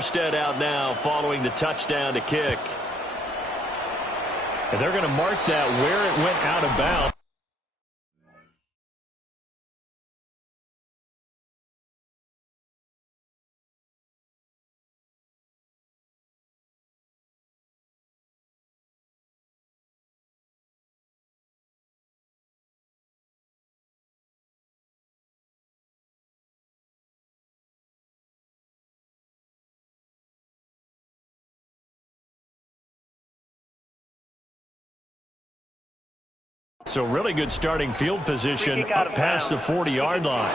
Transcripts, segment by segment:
Morstead out now following the touchdown to kick. And they're going to mark that where it went out of bounds. So really good starting field position up past the 40-yard line.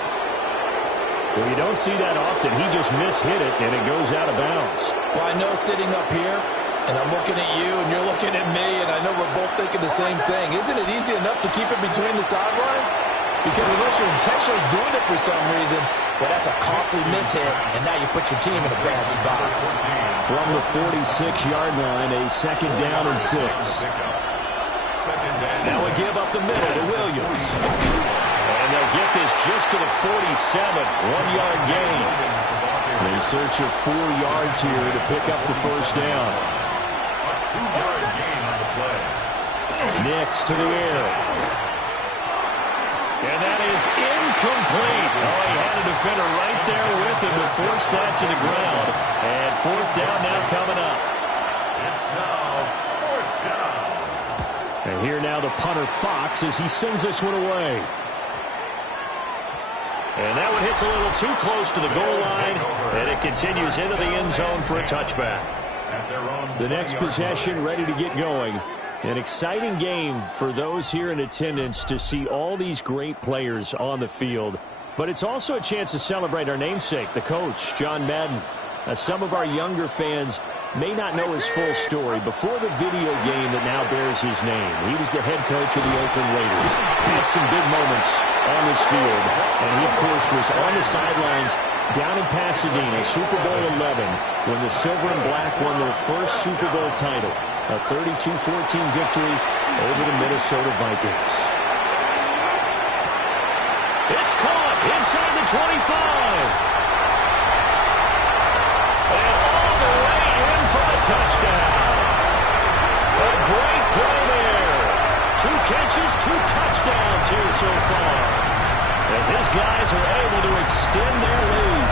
Well, you don't see that often. He just mishit it, and it goes out of bounds. Well, I know sitting up here, and I'm looking at you, and you're looking at me, and I know we're both thinking the same thing. Isn't it easy enough to keep it between the sidelines? Because unless you're intentionally doing it for some reason, well, that's a costly mishit, and now you put your team in a bad spot. From the 46-yard line, a second down and 6. Now we give up the middle to Williams. And they'll get this just to the 47. 1-yard gain. In search of 4 yards here to pick up the first down. A 2-yard gain on the play. Nix to the air. And that is incomplete. Oh, he had a defender right there with him to force that to the ground. And 4th down now coming up. It's now 4th down. And here now the punter Fox as he sends this one away. And that one hits a little too close to the goal line, and it continues into the end zone for a touchback. The next possession ready to get going. An exciting game for those here in attendance to see all these great players on the field. But it's also a chance to celebrate our namesake, the coach, John Madden. Some of our younger fans may not know his full story before the video game that now bears his name. He was the head coach of the Oakland Raiders. He had some big moments on this field, and he, of course, was on the sidelines down in Pasadena, Super Bowl 11, when the Silver and Black won their first Super Bowl title, a 32-14 victory over the Minnesota Vikings. It's caught inside the 25. Touchdown. A great play there. 2 catches, 2 touchdowns here so far, as his guys are able to extend their lead.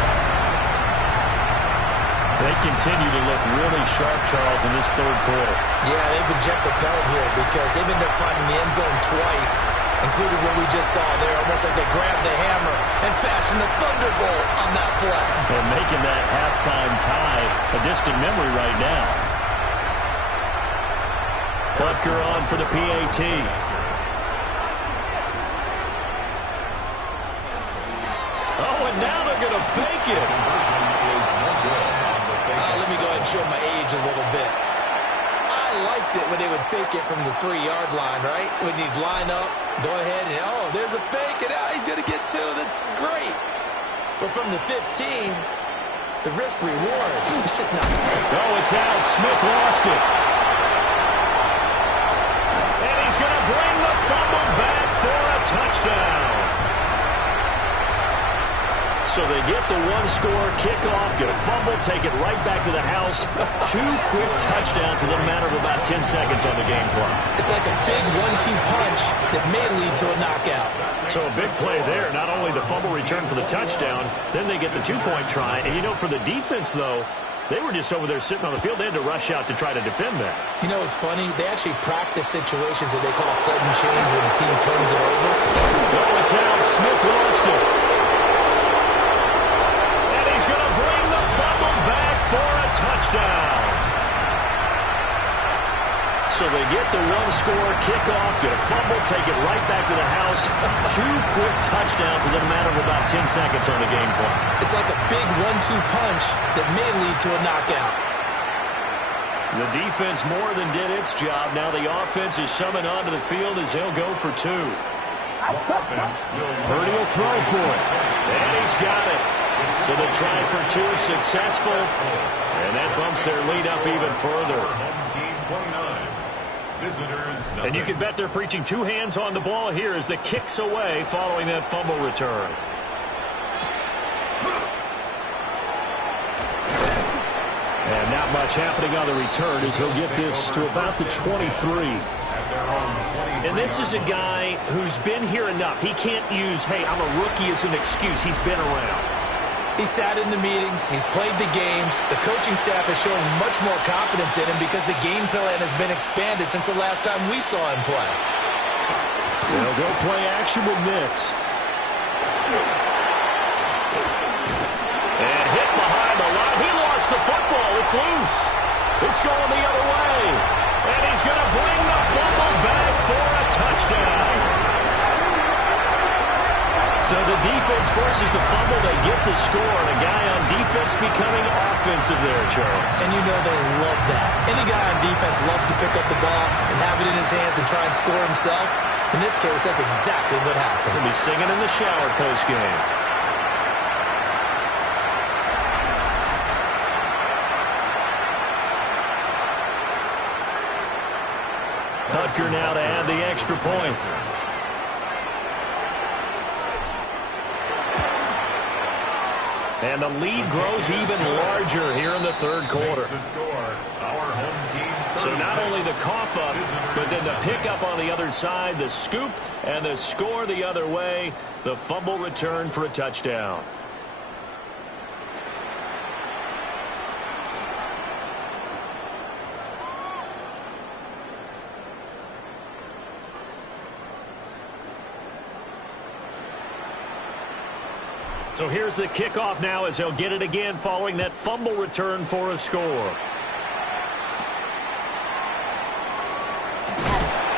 They continue to look really sharp, Charles, in this 3rd quarter. Yeah, they've been jet-propelled here because they've ended up finding the end zone twice, including what we just saw there. Almost like they grabbed the hammer and fashioned a thunderbolt on that play. And making that halftime tie a distant memory right now. Butker on for the PAT. Oh, and now they're going to fake it. Let me go ahead and show my age a little bit. I liked it when they would fake it from the 3-yard line, right? When you'd line up, go ahead, and oh, there's a fake, and he's going to get 2. That's great. But from the 15, the risk-reward, it's just not great. Oh, it's out. Smith lost it. And he's going to bring the fumble back for a touchdown. So they get the 1-score kickoff, get a fumble, take it right back to the house. 2 quick touchdowns within a matter of about 10 seconds on the game clock. It's like a big 1-2 punch that may lead to a knockout. So a big play there. Not only the fumble return for the touchdown, then they get the 2-point try. And, you know, for the defense, though, they were just over there sitting on the field. They had to rush out to try to defend that. You know, it's funny. They actually practice situations that they call sudden change when the team turns it over. Oh, it's out. Smith lost it. Touchdown. So they get the 1-score kickoff, get a fumble, take it right back to the house. 2 quick touchdowns within a matter of about 10 seconds on the game clock. It's like a big 1-2 punch that may lead to a knockout. The defense more than did its job. Now the offense is summoned onto the field as they'll go for 2. Purdy will throw for it. And he's got it. So they try for 2, successful. And that bumps their lead up even further. And you can bet they're preaching 2 hands on the ball here as the kick's away following that fumble return. And not much happening on the return as he'll get this to about the 23. And this is a guy who's been here enough. He can't use, hey, I'm a rookie as an excuse. He's been around. He sat in the meetings. He's played the games. The coaching staff is showing much more confidence in him because the game plan has been expanded since the last time we saw him play. They'll go play action with Nix. And hit behind the line. He lost the football. It's loose. It's going the other way. And he's going to bring the fumble back for a touchdown. So the defense forces the fumble. They get the score. And a guy on defense becoming offensive there, Charles. And you know they love that. Any guy on defense loves to pick up the ball and have it in his hands and try and score himself. In this case, that's exactly what happened. He'll be singing in the shower post-game. Butker now to add the extra point. And the lead grows even larger here in the third quarter. So not only the cough up, but then the pickup on the other side, the scoop, and the score the other way, the fumble return for a touchdown. So here's the kickoff now as they'll get it again following that fumble return for a score.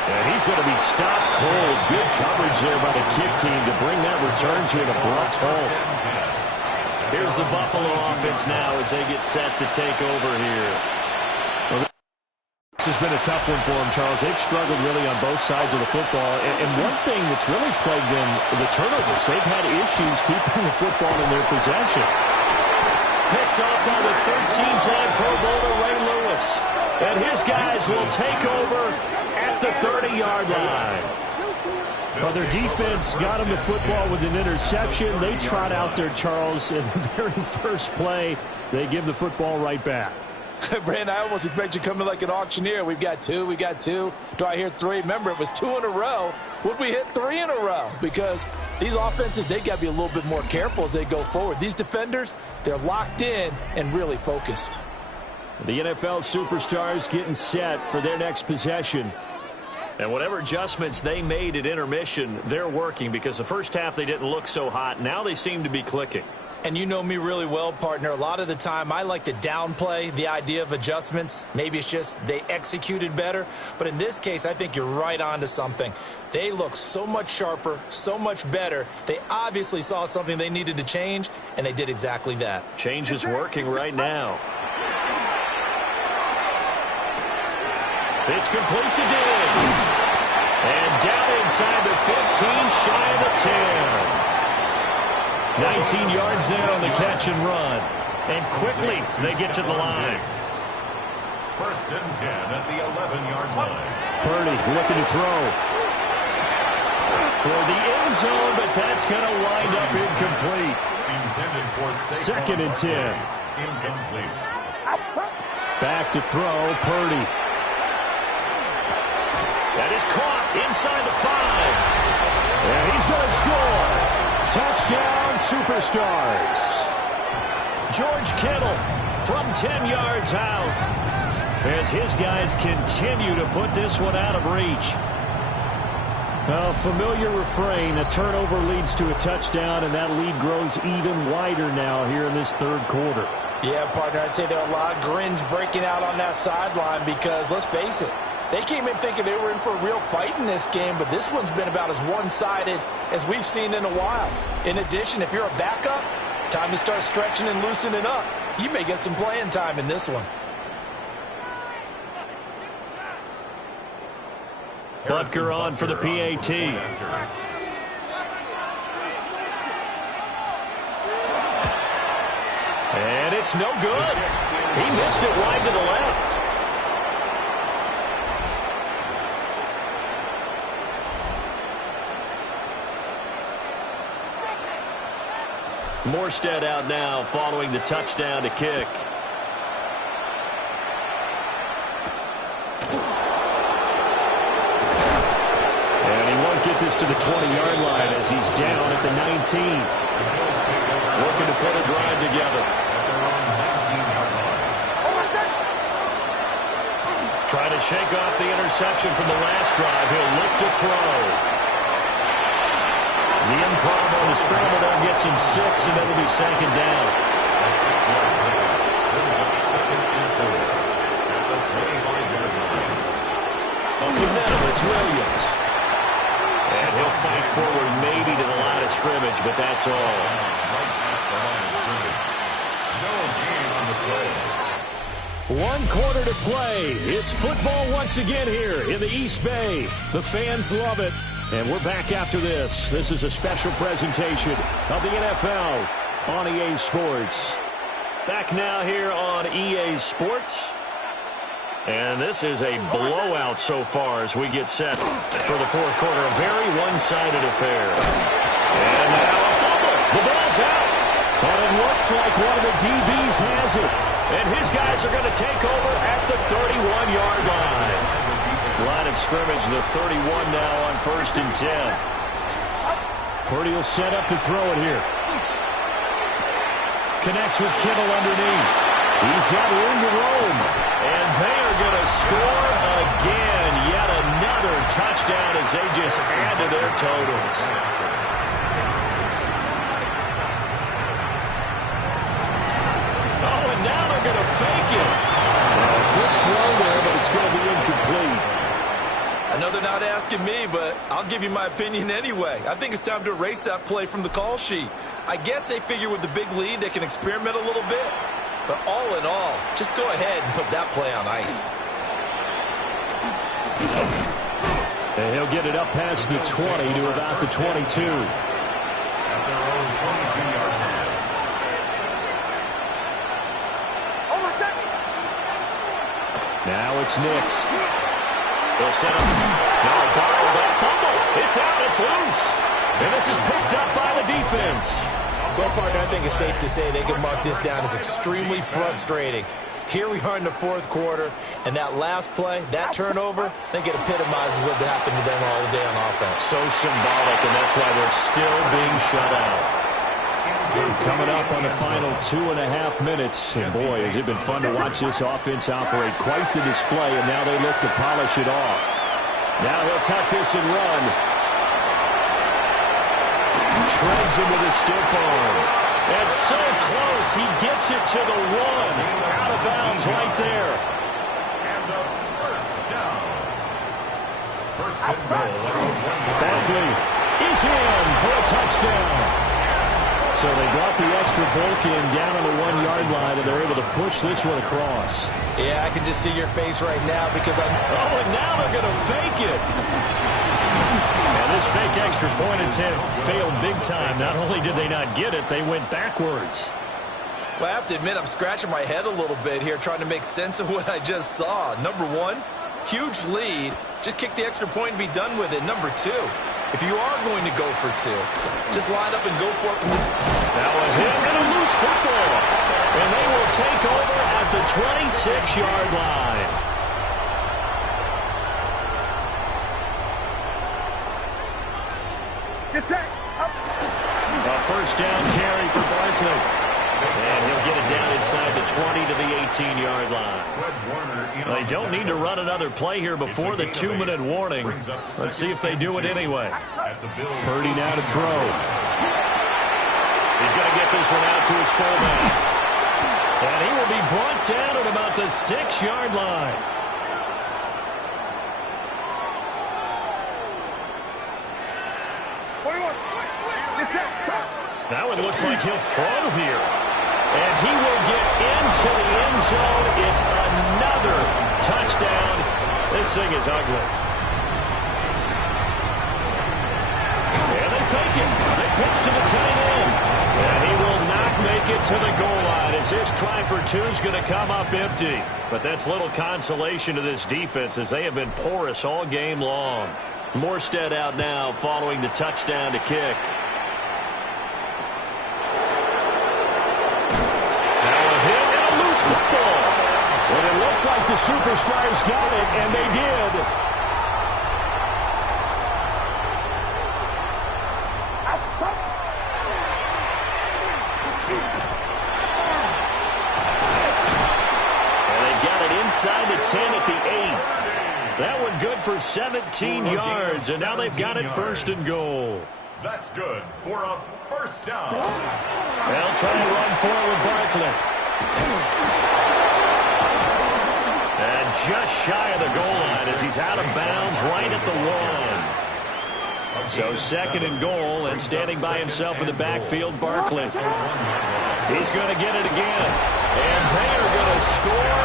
And he's going to be stopped cold. Good coverage there by the kick team to bring that return to an abrupt halt. Here's the Buffalo offense now as they get set to take over here. Well, this has been a tough one for them, Charles. They've struggled really on both sides of the football. And one thing that's really plagued them, the turnovers. They've had issues keeping the football in their possession. Picked up by the 13-time Pro Bowler Ray Lewis. And his guys will take over at the 30-yard line. Well, their defense got them the football with an interception. They trot out there, Charles, in the very first play. They give the football right back. Brandon, I almost expect you to come in like an auctioneer. We've got two. Do I hear three? Remember, it was 2 in a row. Would we hit 3 in a row? Because these offenses, they got to be a little bit more careful as they go forward. These defenders, they're locked in and really focused. The NFL superstars getting set for their next possession. And whatever adjustments they made at intermission, they're working because the first half they didn't look so hot. Now they seem to be clicking. And you know me really well, partner. A lot of the time, I like to downplay the idea of adjustments. Maybe it's just they executed better. But in this case, I think you're right on to something. They look so much sharper, so much better. They obviously saw something they needed to change, and they did exactly that. Change is working right now. It's complete to Diggs. And down inside the 15, shy of the 10. 19 yards there on the catch and run. And quickly they get to the line. First and 10 at the 11-yard line. Purdy looking to throw. Toward the end zone, but that's going to wind up incomplete. Intended for second and 10. Incomplete. Back to throw, Purdy. That is caught inside the 5. And he's going to score. Touchdown, Superstars. George Kittle from 10 yards out as his guys continue to put this one out of reach. Well, familiar refrain, a turnover leads to a touchdown, and that lead grows even wider now here in this third quarter. Yeah, partner, I'd say there are a lot of grins breaking out on that sideline because, let's face it, they came in thinking they were in for a real fight in this game, but this one's been about as one-sided as we've seen in a while. In addition, if you're a backup, time to start stretching and loosening up. You may get some playing time in this one. Butker on for the PAT. And it's no good. He missed it wide to the left. Morstead out now following the touchdown to kick. get this to the 20-yard line as he's down at the 19. Looking to put a drive together. Trying to shake off the interception from the last drive. He'll look to throw. The improv on the scramble there gets him 6, and that'll be second down. A 6-yard play brings up 2nd and 4 at the 25-yard line. Up the middle, it's Williams. And he'll fight forward maybe to the line of scrimmage, but that's all. Right at the line of scrimmage. No gain on the play. 1 quarter to play. It's football once again here in the East Bay. The fans love it. And we're back after this. This is a special presentation of the NFL on EA Sports. Back now here on EA Sports. And this is a blowout so far as we get set for the fourth quarter. A very one-sided affair. And now a fumble. The ball's out. And it looks like one of the DBs has it. And his guys are going to take over at the 31-yard line. Line of scrimmage, the 31 now on 1st and 10. Purdy will set up to throw it here. Connects with Kittle underneath. He's got room to roam. And they are going to score again. Yet another touchdown as they just add to their totals. Oh, and now they're going to fake it. Quick throw there, but it's going to be incomplete. I know they're not asking me, but I'll give you my opinion anyway. I think it's time to erase that play from the call sheet. I guess they figure with the big lead they can experiment a little bit. But all in all, just go ahead and put that play on ice. And he'll get it up past the 20 to about the 22. At their own 22-yard line. Now it's Nix. They'll set up. Now borrow that fumble. It's out. It's loose. And this is picked up by the defense. Well, partner, I think it's safe to say they can mark this down as extremely frustrating. Here we are in the fourth quarter, and that last play, that turnover, I think it epitomizes what happened to them all day on offense. So symbolic, and that's why they're still being shut out. Coming up on the final 2.5 minutes. And boy, has it been fun to watch this offense operate. Quite the display, and now they look to polish it off. Now he'll tuck this and run. Treads him with a stiff arm. And so close, he gets it to the 1. Out of bounds right there. And a first down. First and goal. Barkley is in for a touchdown. So they brought the extra bulk in down on the 1-yard line, and they're able to push this one across. Yeah, I can just see your face right now because I'm... Oh, and now they're going to fake it. And this fake extra point attempt failed big time. Not only did they not get it, they went backwards. Well, I have to admit, I'm scratching my head a little bit here trying to make sense of what I just saw. Number one, huge lead. Just kick the extra point and be done with it. Number two, if you are going to go for 2, just line up and go for it. Now a hit and a loose football. And they will take over at the 26-yard line. A first down carry for Barkley. And he'll get it down inside the 20 to the 18-yard line. They don't need to run another play here before the 2-minute warning. Let's see if they do it anyway. Purdy now to throw. He's going to get this one out to his fullback. And he will be brought down at about the 6-yard line. That one looks like he'll throw here. And he will get into the end zone. It's another touchdown. This thing is ugly. And they fake it. They pitch to the tight end. And he will not make it to the goal line as his try for 2 is going to come up empty. But that's little consolation to this defense as they have been porous all game long. Morstead out now following the touchdown to kick. Football. And it looks like the Superstars got it, and they did. inside the 10 at the 8. That one good for 17 yards, and now they've got it first and goal. That's good for a first down. They'll try to run for it with Barkley. And just shy of the goal line as he's out of bounds right at the 1. So second and goal, and standing by himself in the backfield, Barkley. He's going to get it again. And they are going to score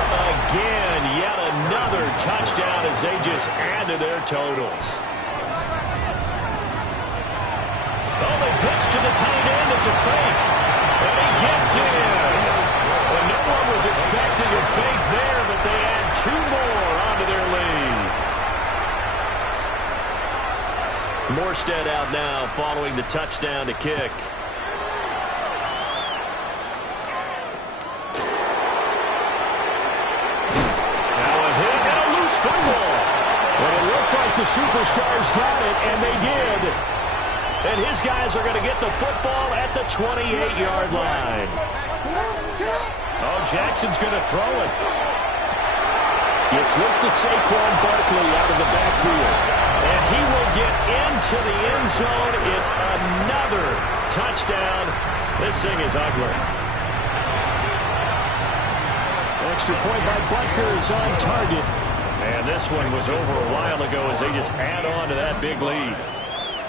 again. Yet another touchdown as they just add to their totals. Oh, they pitch to the tight end. It's a fake. And he gets in. Well, no one was expecting a fake there, but they add 2 more onto their lead. Morstead out now following the touchdown to kick. Now a hit and a loose football. And it looks like the Superstars got it, and they did. And his guys are going to get the football at the 28-yard line. Oh, Jackson's going to throw it. Gets this to Saquon Barkley out of the backfield. And he will get into the end zone. It's another touchdown. This thing is ugly. Extra point by Butker on target. And this one was over a while ago as they just add on to that big lead.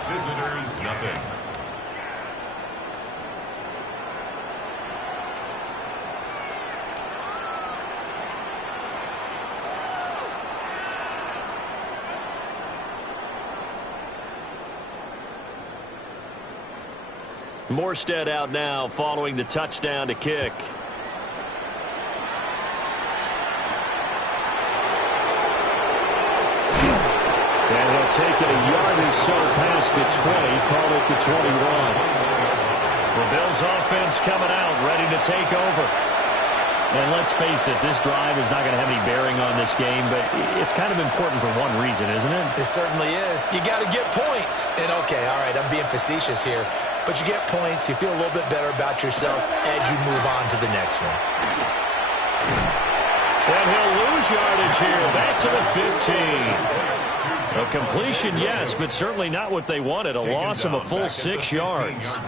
Visitors, nothing. Morstead out now following the touchdown to kick. And he'll take it a yard or so past the 20, call it the 21. The Bills offense coming out, ready to take over. And let's face it, this drive is not going to have any bearing on this game, but it's kind of important for one reason, isn't it? It certainly is. You got to get points. And, okay, all right, I'm being facetious here. But you get points, you feel a little bit better about yourself as you move on to the next one. And he'll lose yardage here, back to the 15. A completion, yes, but certainly not what they wanted. A loss of a full 6 yards.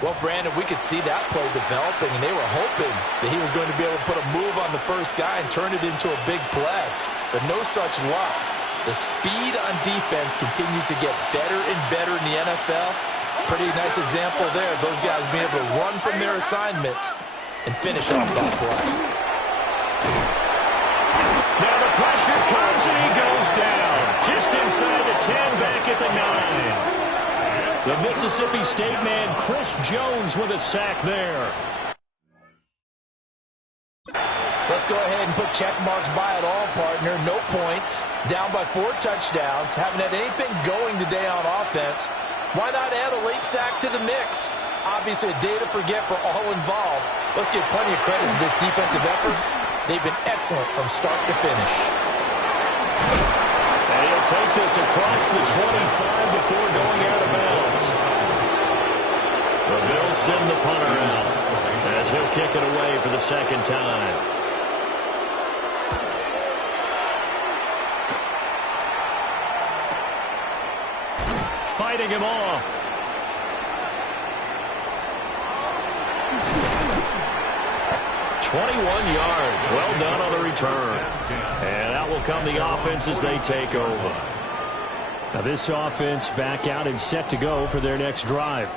Well, Brandon, we could see that play developing, and they were hoping that he was going to be able to put a move on the first guy and turn it into a big play. But no such luck. The speed on defense continues to get better and better in the NFL. Pretty nice example there. Those guys being able to run from their assignments and finish off that play. Now the pressure comes and he goes down. Just inside the 10, back at the 9. The Mississippi State man, Chris Jones, with a sack there. Let's go ahead and put check marks by it all, partner. No points. Down by 4 touchdowns. Haven't had anything going today on offense. Why not add a late sack to the mix? Obviously a day to forget for all involved. Let's give plenty of credit to this defensive effort. They've been excellent from start to finish. And he'll take this across the 25 before going out of bounds. The Bills send the punter out as he'll kick it away for the second time. Fighting him off. "21 yards. Well done on the return." And out will come the offense as they take over. Now this offense back out and set to go for their next drive.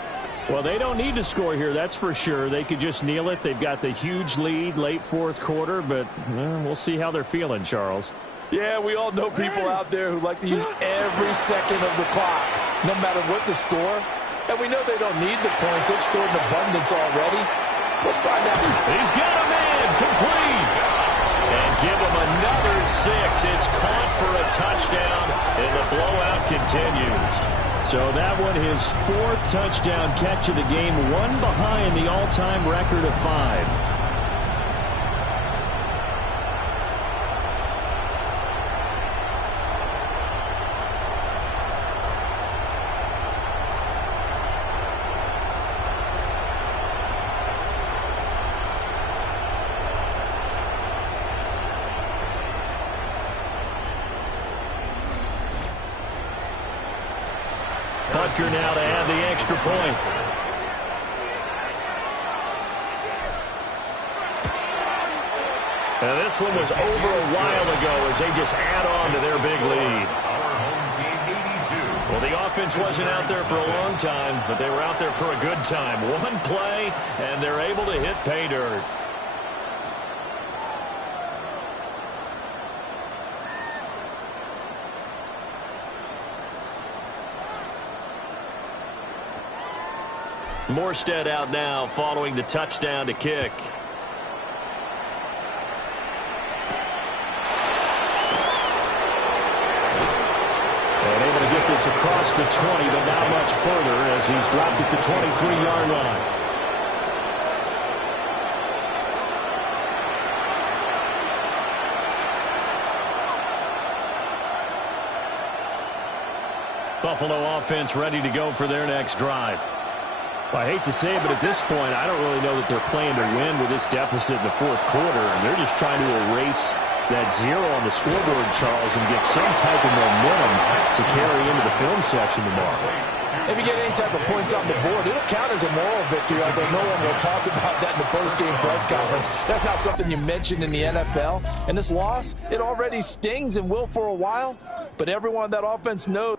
Well, they don't need to score here, that's for sure. They could just kneel it. They've got the huge lead late fourth quarter, but we'll see how they're feeling, Charles. Yeah, we all know people out there who like to use every second of the clock, no matter what the score. And we know they don't need the points. They've scored in abundance already. Let's find out. He's got a man complete. And give him another 6. It's caught for a touchdown, and the blowout continues. So that one, his 4th touchdown catch of the game, one behind the all-time record of 5. Butker now to add the extra point. And this one was over a while ago as they just add on to their big lead. Our home team 82. Well, the offense wasn't out there for a long time, but they were out there for a good time. One play, and they're able to hit pay dirt. Morstead out now following the touchdown to kick. And able to get this across the 20, but not much further as he's dropped it to 23-yard line. Buffalo offense ready to go for their next drive. Well, I hate to say it, but at this point, I don't really know that they're playing to win with this deficit in the fourth quarter. They're just trying to erase that zero on the scoreboard, Charles, and get some type of momentum to carry into the film section tomorrow. If you get any type of points on the board, it'll count as a moral victory, although no one will talk about that in the post-game press conference. That's not something you mentioned in the NFL. And this loss, it already stings and will for a while, but everyone on that offense knows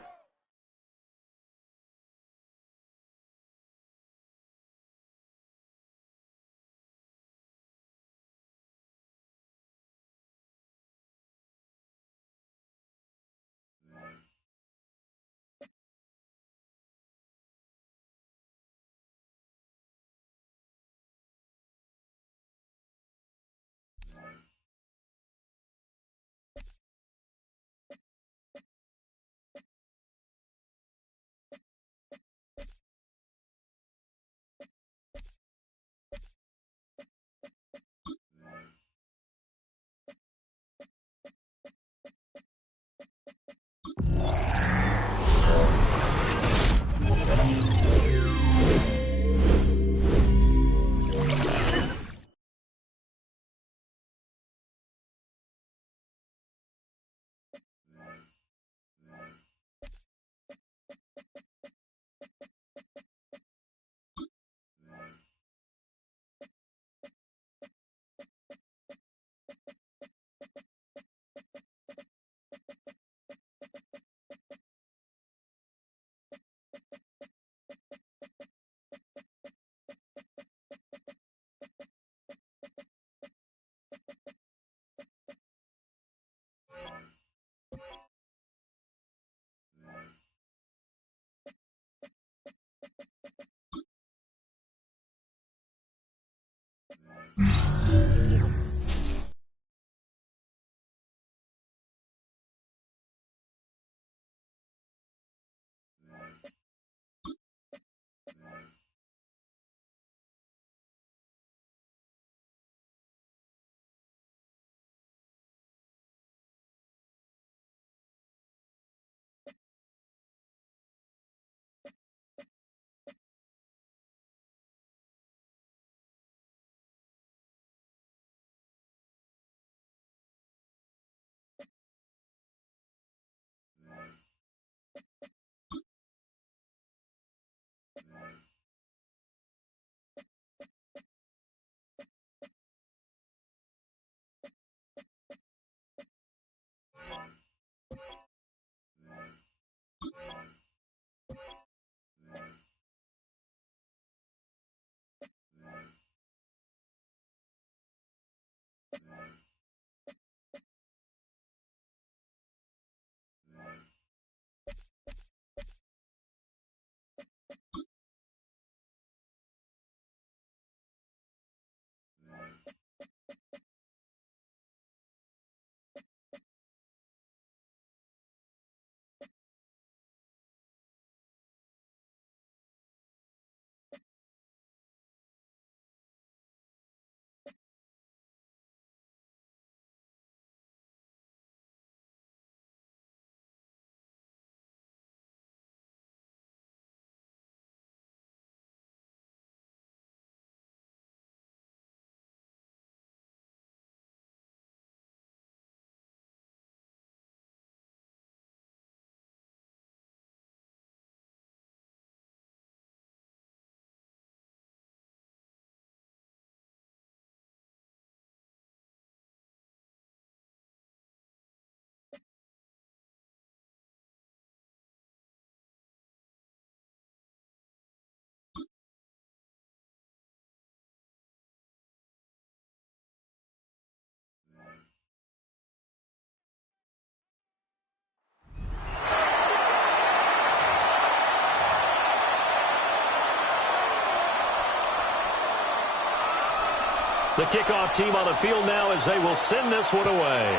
The kickoff team on the field now as they will send this one away.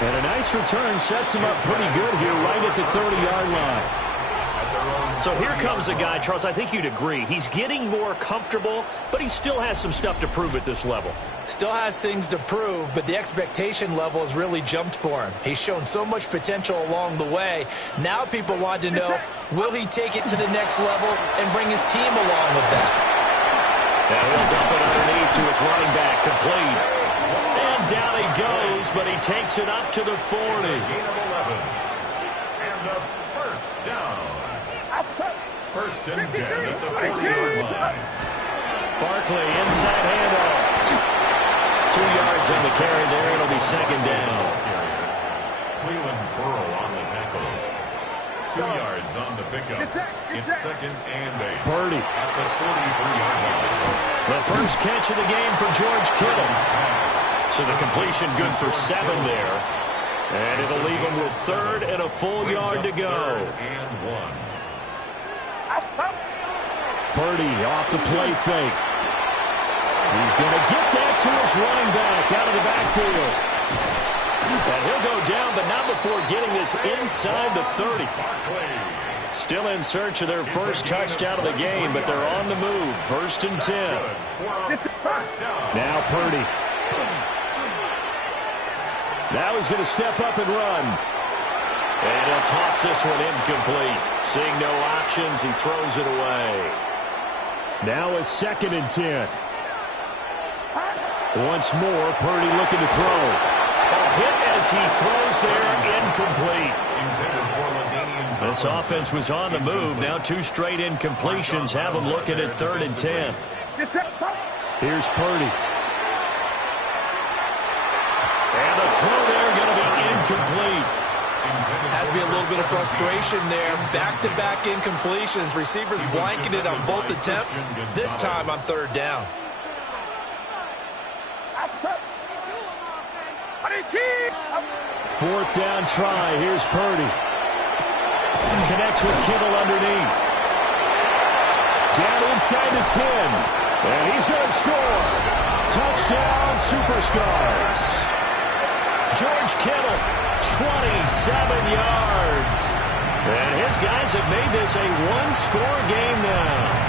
And a nice return sets him up pretty good here right at the 30-yard line. So here comes a guy, Charles, I think you'd agree. He's getting more comfortable, but he still has some stuff to prove at this level. Still has things to prove, but the expectation level has really jumped for him. He's shown so much potential along the way. Now people want to know, will he take it to the next level and bring his team along with that? Now he'll dump it underneath to his running back, complete. And down he goes, but he takes it up to the 40. Gain of 11. And a first down. First and 10 at the 40-yard line. Barkley, inside handoff. 2 yards on the carry there. It'll be second down. Cleveland Burrow on the tackle. 2 yards on the pickup. It's second and 8. Purdy At the 43-yard line. the first catch of the game for George Kittle. So the completion good for 7 there. And it'll leave him with third and a full yard to go. And 1. Purdy off the play fake. He's going to get that to his running back out of the backfield. And he'll go down, but not before getting this inside the 30. Still in search of their first touchdown of the game, but they're on the move. First and 10. Now Purdy. Now he's going to step up and run. And he'll toss this one incomplete. Seeing no options, he throws it away. Now a second and 10. Once more, Purdy looking to throw. A hit as he throws there, incomplete. This offense was on the move. Now 2 straight incompletions have them looking at third and 10. Here's Purdy. And the throw there going to be incomplete. Has to be a little bit of frustration there. Back-to-back incompletions. Receivers blanketed on both attempts. This time on third down. Fourth down try. Here's Purdy. Connects with Kittle underneath. Down inside the 10. And he's going to score. Touchdown, Superstars. George Kittle, 27 yards. And his guys have made this a one-score game now.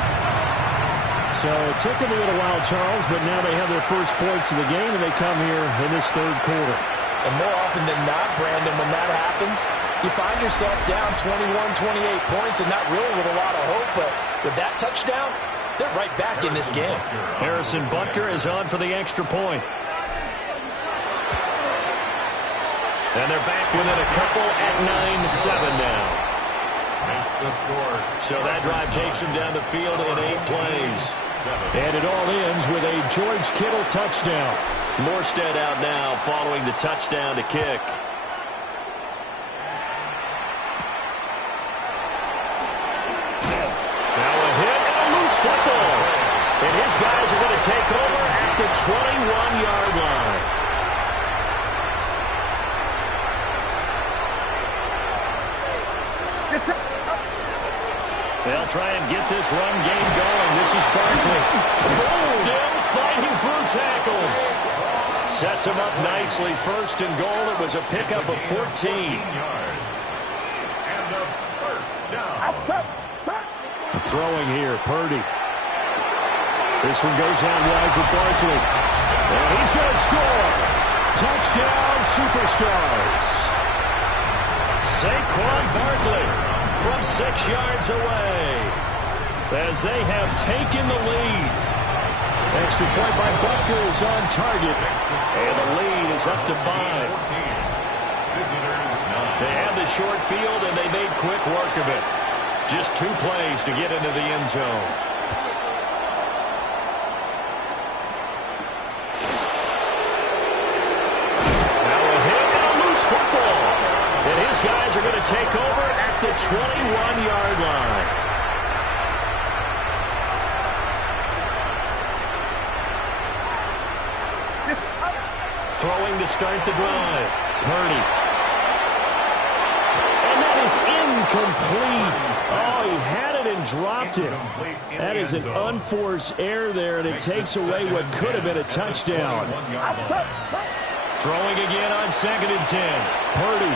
So it took them a little while, Charles, but now they have their first points of the game, and they come here in this third quarter. And more often than not, Brandon, when that happens, you find yourself down 21, 28 points and not really with a lot of hope, but with that touchdown, they're right back in this game. Harrison Butker is on for the extra point. And they're back within a couple at 9-7 now. Makes the score. So that drive takes him down the field in 8 plays. And it all ends with a George Kittle touchdown. Morstead out now following the touchdown to kick. Now a hit and a loose football. And his guys are going to take over at the 21-yard line. They'll try and get this run game going. This is Barkley. Still fighting through tackles. Sets him up nicely. First and goal. It was a pickup of 14. Yards. And a first down. Throwing here, Purdy. This one goes out wide for Barkley. And he's going to score. Touchdown, Superstars. Saquon Barkley from 6 yards away as they have taken the lead. Extra point by Butker is on target, and the lead is up to 5. They had the short field, and they made quick work of it. Just 2 plays to get into the end zone. Now a hit and a loose football. And his guys are going to take over at the 21-yard line. Throwing to start the drive. Purdy. And that is is incomplete. Oh, he had it and dropped it. That is an unforced error there, and it takes away what could have been a touchdown. Throwing again on 2nd and 10. Purdy.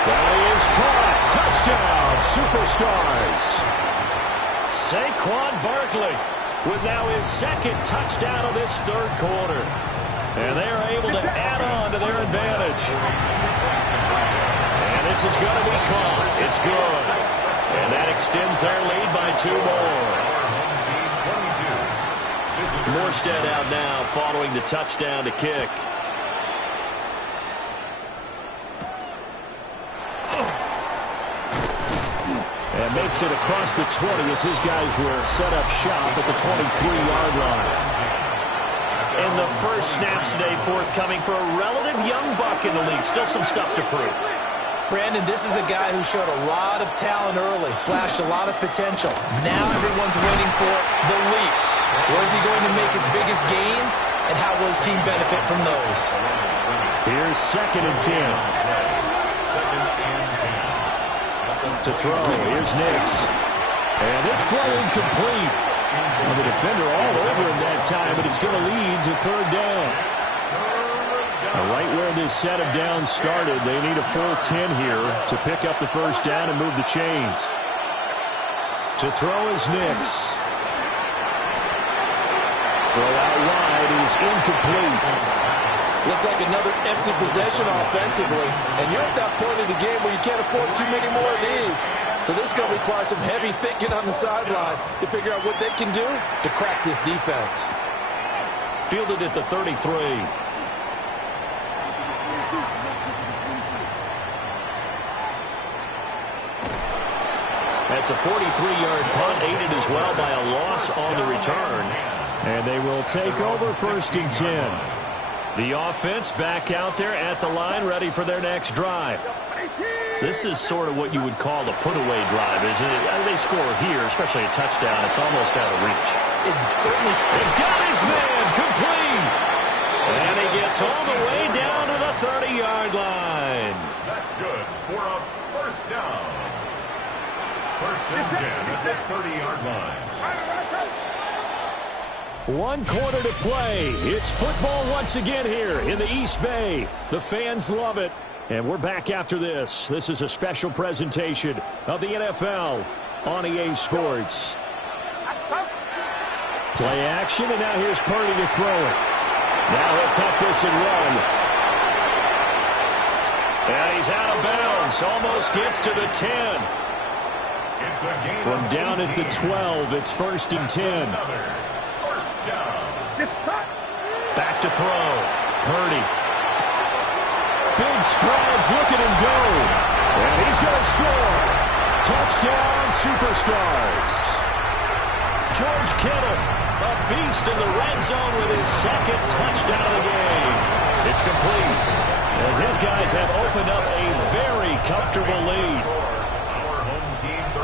That is caught. Touchdown, Superstars. Saquon Barkley with now his 2nd touchdown of this 3rd quarter. And they are able to add on to their advantage. And this is going to be caught. It's good. And that extends their lead by 2 more. Morstead out now following the touchdown to kick. And makes it across the 20 as his guys will set up shop at the 23-yard line. And the first snaps today forthcoming for a relative young buck in the league. Still some stuff to prove. Brandon, this is a guy who showed a lot of talent early, flashed a lot of potential. Now everyone's waiting for the leap. Where is he going to make his biggest gains, and how will his team benefit from those? Here's 2nd and 10. To throw, here's Nix. And this throw incomplete. And the defender all over him that time, but it's going to lead to 3rd down. Now, right where this set of downs started, they need a full 10 here to pick up the 1st down and move the chains. To throw is Nix. Throw out wide is incomplete. Looks like another empty possession offensively. And you're at that point in the game where you can't afford too many more of these. So this is going to require some heavy thinking on the sideline to figure out what they can do to crack this defense. Fielded at the 33. That's a 43-yard punt, aided as well by a loss on the return. And they will take over 1st and 10. The offense back out there at the line, ready for their next drive. This is sort of what you would call the put-away drive, isn't it? They score here, especially a touchdown. It's almost out of reach. It certainly... They've got his man complete. And he gets all the way down to the 30-yard line. That's good for a 1st down. 1st and 10 at the 30-yard line. 1 quarter to play. It's football once again here in the East Bay. The fans love it. And we're back after this. This is a special presentation of the NFL on EA Sports. Play action, and now here's Purdy to throw it. Now he'll tuck this and run. And he's out of bounds. Almost gets to the 10. From down at the 12, it's 1st and 10. Back to throw. Purdy. Big strides, look at him go. And he's going to score. Touchdown, Superstars. George Kittle, a beast in the red zone with his 2nd touchdown of the game. It's complete, as his guys have opened up a very comfortable lead.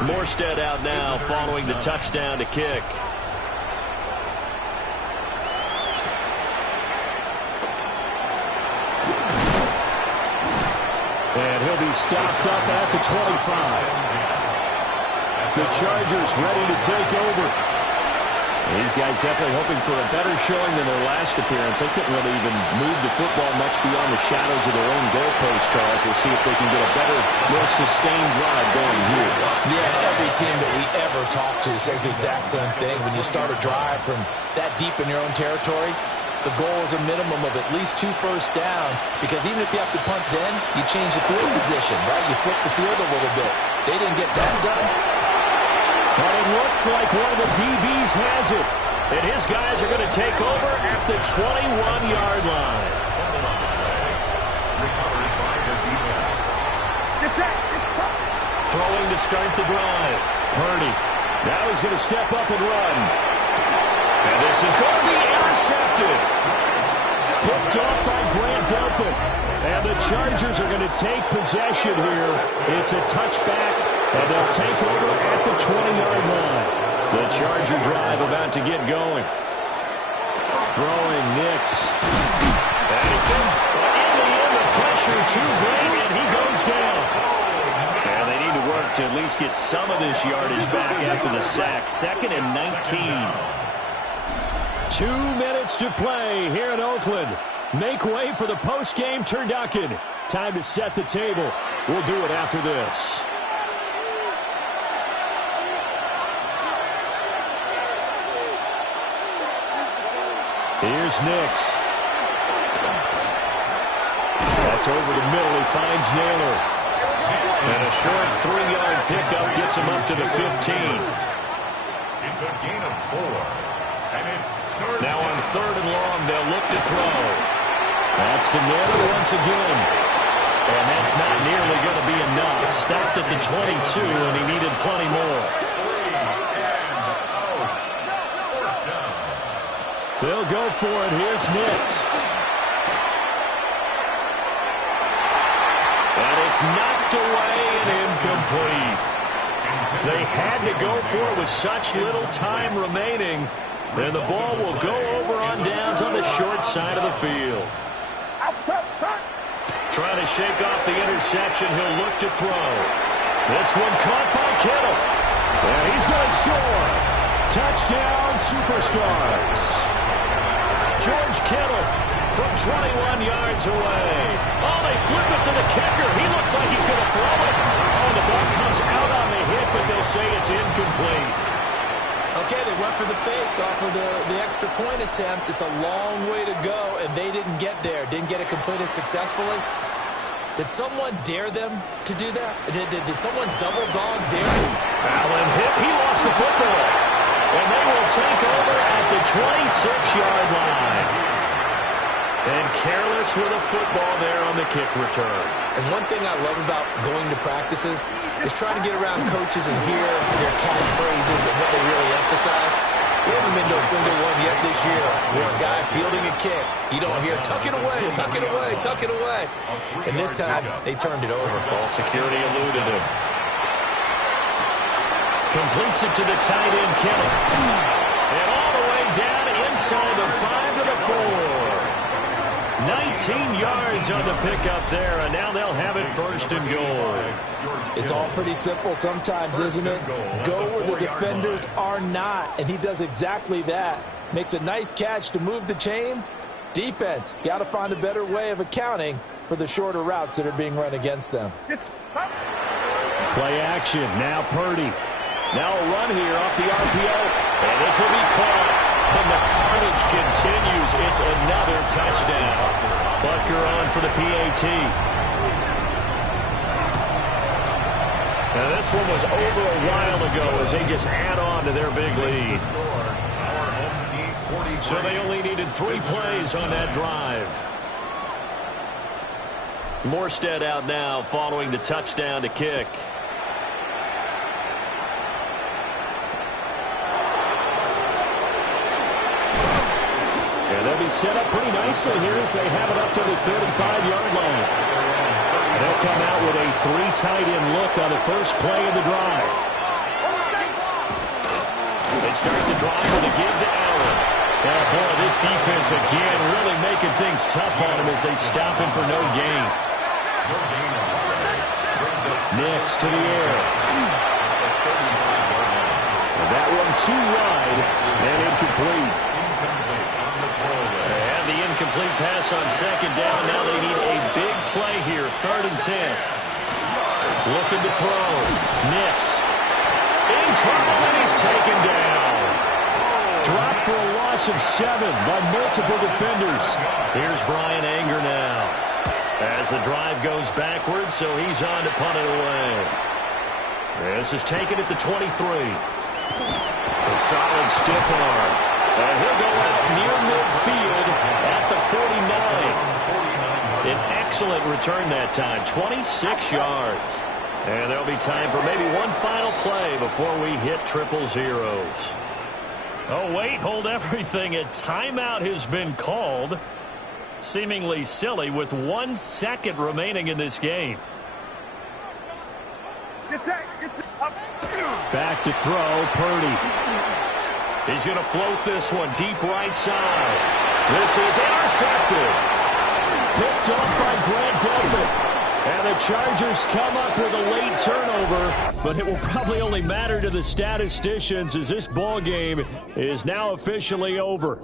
Morstead out now following the touchdown to kick. And he'll be stopped up at the 25. The Chargers ready to take over. These guys definitely hoping for a better showing than their last appearance. They couldn't really even move the football much beyond the shadows of their own goalpost, Charles. We'll see if they can get a better, more sustained drive going here. Yeah, every team that we ever talk to says the exact same thing. When you start a drive from that deep in your own territory, the goal is a minimum of at least 2 first downs, because even if you have to punt then, you change the field position, right? You flip the field a little bit. They didn't get that done. But it looks like one of the DBs has it. And his guys are going to take over at the 21-yard line. Throwing to start the drive. Purdy. Now he's going to step up and run. And this is going to be intercepted. Picked off by Grant Delpit. And the Chargers are going to take possession here. It's a touchback, and they'll take over at the 20-yard line. The Charger drive about to get going. Throwing Nix. And he comes in the end, the pressure too great, and he goes down. to at least get some of this yardage back after the sack. 2nd and 19. 2 minutes to play here in Oakland. Make way for the post-game turducken. Time to set the table. We'll do it after this. Here's Nix. That's over the middle. He finds Naylor. And a short 3-yard pickup gets him up to the 15. It's a gain of 4. And it's third. Now on 3rd and long, they'll look to throw. That's to Naylor once again. And that's not nearly going to be enough. Stopped at the 22, and he needed plenty more. They'll go for it. Here's Nix. And it's knocked away and incomplete. They had to go for it with such little time remaining. And the ball will go over on downs on the short side of the field. Trying to shake off the interception. He'll look to throw. This one caught by Kittle. And he's going to score. Touchdown, Superstars. George Kittle from 21 yards away. Oh, they flip it to the kicker. He looks like he's going to throw it. Oh, the ball comes out on the hit, but they'll say it's incomplete. Okay, they went for the fake off of the extra point attempt. It's a long way to go, and they didn't get there. Didn't get it completed successfully. Did someone dare them to do that? Did someone double dog dare them? Allen hit. He lost the football. And they will take over at the 26-yard line. And careless with a football there on the kick return. And one thing I love about going to practices is trying to get around coaches and hear their catchphrases and what they really emphasize. We haven't been to a single one yet this year where a guy fielding a kick, you don't hear, tuck it away, tuck it away, tuck it away. And this time, they turned it over. Ball security eluded him. Completes it to the tight end, Kittle. And all the way down inside the 5 to the 4. 19 yards on the pickup there, and now they'll have it 1st and goal. It's all pretty simple sometimes, isn't it? Go where the defenders are not, and he does exactly that. Makes a nice catch to move the chains. Defense, got to find a better way of accounting for the shorter routes that are being run against them. Play action. Now Purdy. Now a run here off the RPO. And this will be caught. And the carnage continues. It's another touchdown. Butker on for the PAT. Now this one was over a while ago as they just add on to their big lead. So they only needed 3 plays on that drive. Morstead out now following the touchdown to kick. And they'll be set up pretty nicely here as they have it up to the 35-yard line. They'll come out with a 3 tight end look on the first play of the drive. They start the drive with a give to Allen. Oh, boy, this defense again really making things tough on him as they stop him for no gain. Nix to the air. And that one too wide and incomplete. And the incomplete pass on 2nd down. Now they need a big play here. 3rd and 10. Looking to throw. Nix. In trouble, and he's taken down. Dropped for a loss of 7 by multiple defenders. Here's Brian Anger now. As the drive goes backwards, so he's on to punt it away. This is taken at the 23. A solid stiff arm. And he'll go out near midfield at the 49. An excellent return that time. 26 yards. And there'll be time for maybe one final play before we hit 000. Oh, wait, hold everything. A timeout has been called. Seemingly silly with 1 second remaining in this game. Back to throw, Purdy. He's going to float this one deep right side. This is intercepted. Picked up by Grant Delpit. And the Chargers come up with a late turnover, but it will probably only matter to the statisticians as this ball game is now officially over.